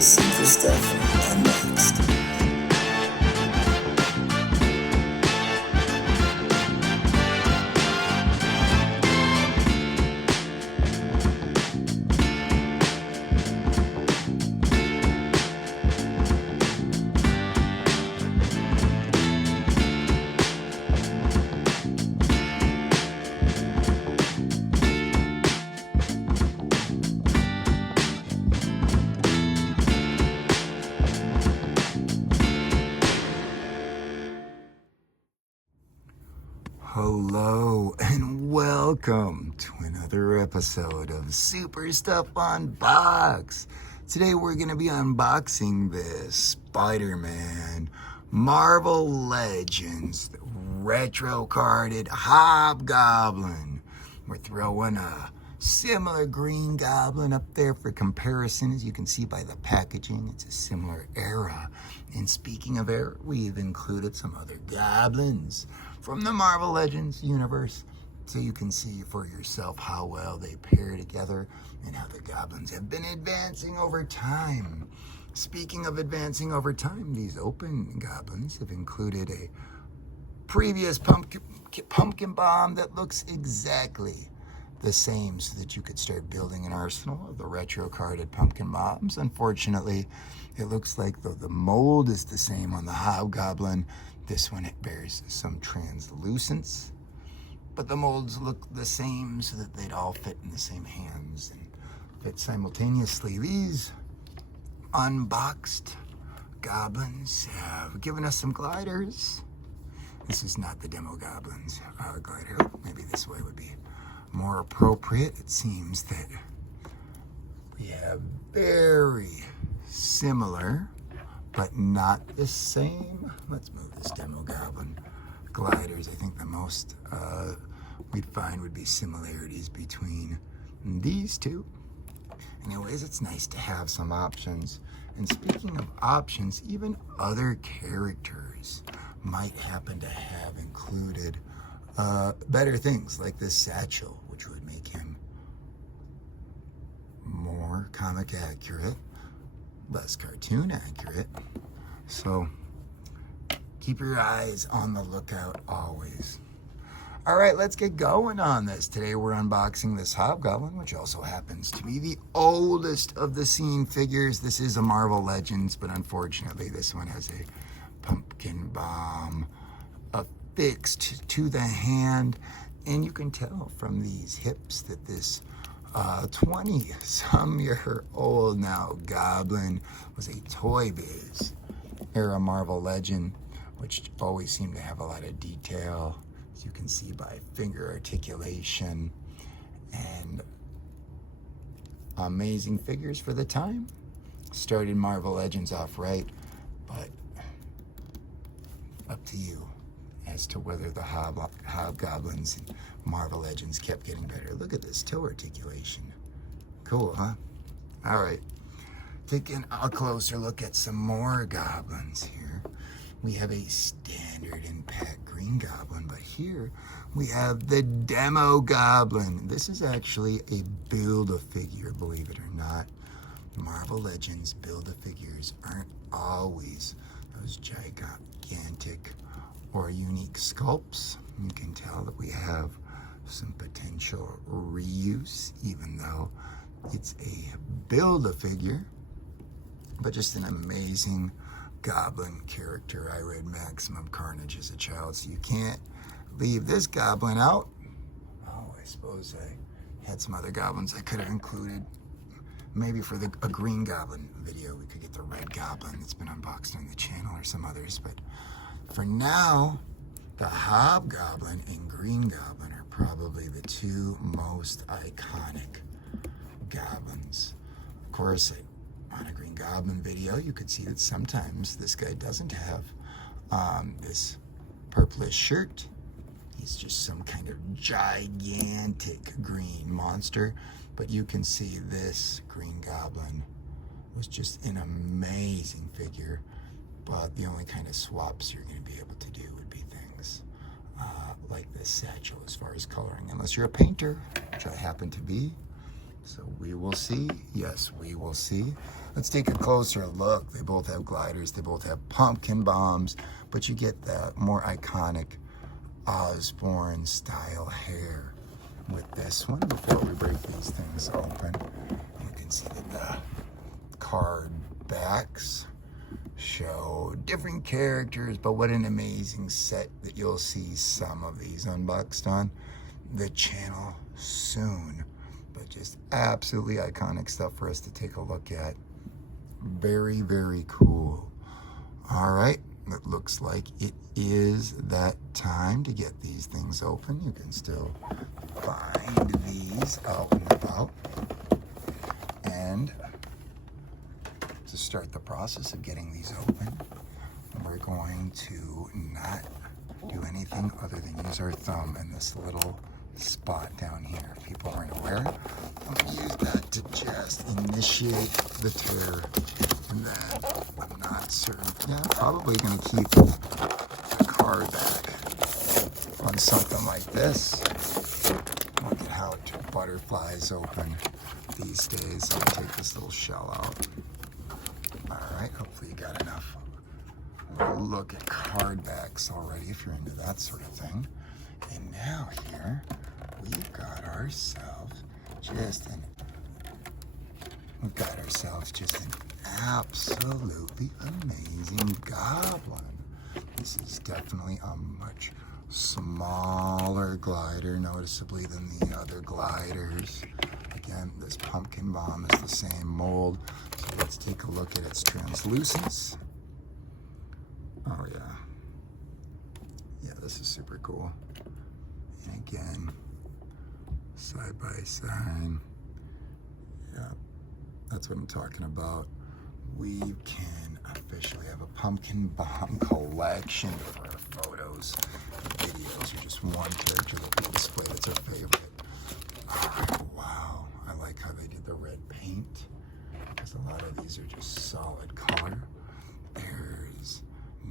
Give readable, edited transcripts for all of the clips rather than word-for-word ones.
super stuff unboxed. Hello and welcome to another episode of Super Stuff Unbox. Today we're going to be unboxing this Spider-Man Marvel Legends retro carded Hobgoblin. We're throwing a similar Green Goblin up there for comparison. As you can see by the packaging, it's a similar era. And speaking of era, we've included some other goblins from the Marvel Legends universe, so you can see for yourself how well they pair together and how the goblins have been advancing over time. Speaking of advancing over time, these open goblins have included a previous pumpkin bomb that looks exactly the same, so that you could start building an arsenal of the retro carded pumpkin bombs. Unfortunately, it looks like the mold is the same on the Hobgoblin. This one, it bears some translucence, but the molds look the same so that they'd all fit in the same hands and fit simultaneously. These unboxed goblins have given us some gliders. This is not the demo goblins glider. Maybe this way would be more appropriate. It seems that we have very similar but not the same. Let's move this demo goblin gliders. I think the most we'd find would be similarities between these two. Anyways, it's nice to have some options. And speaking of options, even other characters might happen to have included better things, like this satchel, which would make him more comic accurate, less cartoon accurate. So keep your eyes on the lookout always. All right, let's get going on this. Today we're unboxing this Hobgoblin, which also happens to be the oldest of the scene figures. This is a Marvel Legends, but unfortunately this one has a pumpkin bomb affixed to the hand. And you can tell from these hips that this 20-some-year-old now goblin was a Toy Biz era Marvel Legend, which always seemed to have a lot of detail, as you can see by finger articulation, and amazing figures for the time. Started Marvel Legends off right, but up to you as to whether the Hobgoblins and Marvel Legends kept getting better. Look at this toe articulation. Cool, huh? All right, taking a closer look at some more goblins here. We have a standard impact Green Goblin, but here we have the demo goblin. This is actually a build-a-figure, believe it or not. Marvel Legends build-a-figures aren't always those gigantic or unique sculpts. You can tell that we have some potential reuse, even though it's a build-a-figure, but just an amazing goblin character. I read Maximum Carnage as a child, so you can't leave this goblin out. Oh, I suppose I had some other goblins I could have included. Maybe for a Green Goblin video, we could get the Red Goblin that's been unboxed on the channel, or some others, but for now, the Hobgoblin and Green Goblin are probably the two most iconic goblins. Of course, on a Green Goblin video, you could see that sometimes this guy doesn't have this purplish shirt. He's just some kind of gigantic green monster. But you can see this Green Goblin was just an amazing figure. But the only kind of swaps you're going to be able to do would be things like this satchel as far as coloring, unless you're a painter, which I happen to be. So we will see. Yes, we will see. Let's take a closer look. They both have gliders. They both have pumpkin bombs, but you get that more iconic Osborne style hair with this one. Before we break these things open, you can see that the card backs show different characters, but what an amazing set that you'll see some of these unboxed on the channel soon. But just absolutely iconic stuff for us to take a look at. Very, very cool. All right, it looks like it is that time to get these things open. You can still find these out and about. And to start the process of getting these open, we're going to not do anything other than use our thumb in this little spot down here. If people aren't aware, I'm going to use that to just initiate the tear, and then I'm not certain. Yeah, probably going to keep the card back on something like this. Look at how it butterflies open these days. I'll take this little shell out. Alright, hopefully you got enough look at card backs already if you're into that sort of thing. And now here, we've got ourselves just an absolutely amazing goblin. This is definitely a much smaller glider, noticeably, than the other gliders. Again, this pumpkin bomb is the same mold. So let's take a look at its translucence. Oh yeah. Yeah, this is super cool. And again, side by side. Yeah, that's what I'm talking about. We can officially have a pumpkin bomb collection for our photos and videos, or just one character that we display that's our favorite. Alright, wow. I like how they did the red paint, because a lot of these are just solid color. There's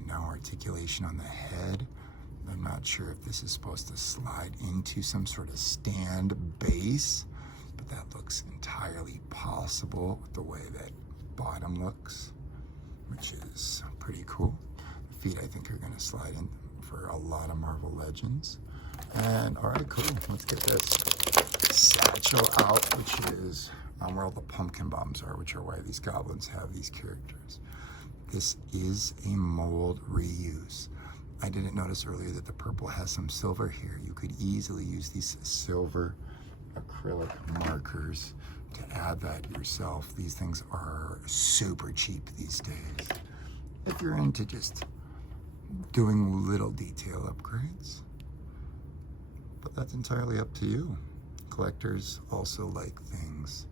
no articulation on the head. I'm not sure if this is supposed to slide into some sort of stand base, but that looks entirely possible with the way that bottom looks, which is pretty cool. The feet, I think, are going to slide in for a lot of Marvel Legends. And all right, cool. Let's get this satchel out, which is where all the pumpkin bombs are, which are why these goblins have these characters. This is a mold reuse. I didn't notice earlier that the purple has some silver here. You could easily use these silver acrylic markers to add that yourself. These things are super cheap these days, if you're into just doing little detail upgrades. But that's entirely up to you. Collectors also like things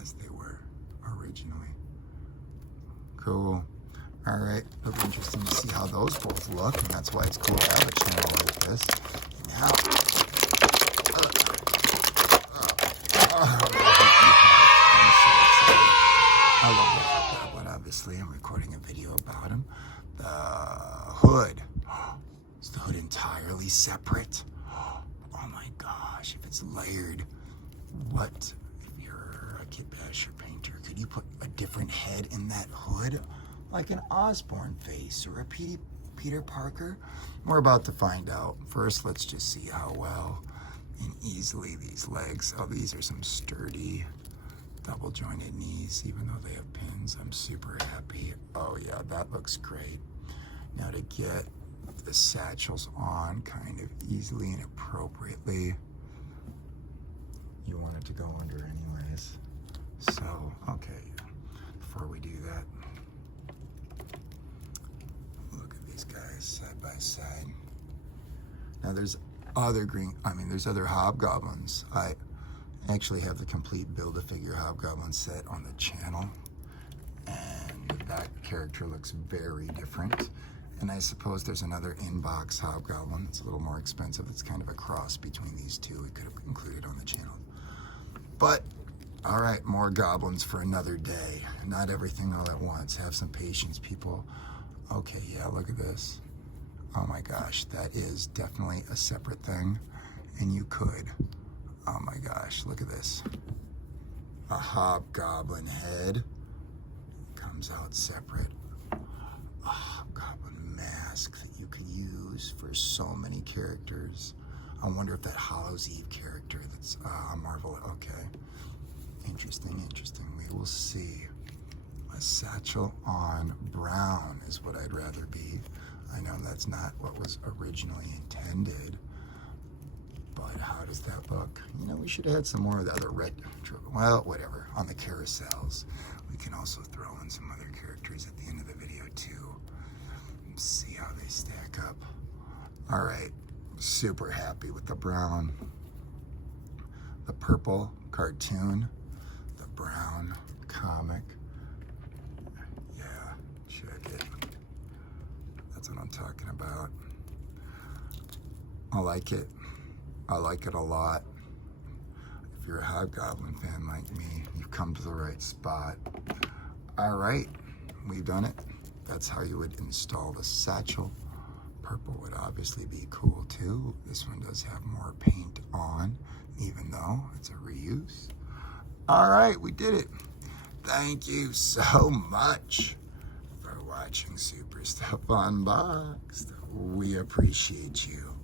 as they were originally. Cool. All right, it'll be interesting to see how those both look, and that's why it's cool to have a channel like this. Now, I love the Hobgoblin, obviously. I'm recording a video about him. The hood. Is the hood entirely separate? Oh my gosh, if it's layered, what? If you're a Kit Basher painter, could you put a different head in that hood? Like an Osborne face or a Peter Parker? We're about to find out. First, let's just see how well and easily these legs. Oh, these are some sturdy double jointed knees, even though they have pins. I'm super happy. Oh yeah, that looks great. Now to get the satchels on kind of easily and appropriately, you want it to go under anyways. So, okay, before we do that, look at these guys side by side. Now there's other Hobgoblins. I actually have the complete Build-A-Figure Hobgoblin set on the channel, and that character looks very different. And I suppose there's another in-box Hobgoblin. It's a little more expensive. It's kind of a cross between these two. We could have included on the channel. But, all right, more goblins for another day. Not everything all at once. Have some patience, people. Okay, yeah, look at this. Oh my gosh, that is definitely a separate thing. And you could, oh my gosh, look at this. a Hobgoblin head. Comes out separate. A Hobgoblin mask that you could use for so many characters. I wonder if that Hallows Eve character that's Marvel. Okay. Interesting, interesting. We will see. A satchel on brown is what I'd rather be. I know that's not what was originally intended. But how does that look? You know, we should have had some more of the other red. Well, whatever. On the carousels. We can also throw in some other characters at the end of the video, too. And see how they stack up. All right. Super happy with the brown. The purple cartoon. The brown comic. Yeah, check it. That's what I'm talking about. I like it. I like it a lot. If you're a Hobgoblin fan like me, you've come to the right spot. All right, we've done it. That's how you would install the satchel. Purple would obviously be cool too. This one does have more paint on, even though it's a reuse. All right, we did it. Thank you so much for watching Super Stuff Unboxed. We appreciate you.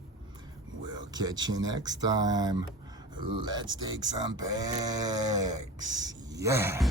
We'll catch you next time. Let's take some pics. Yeah.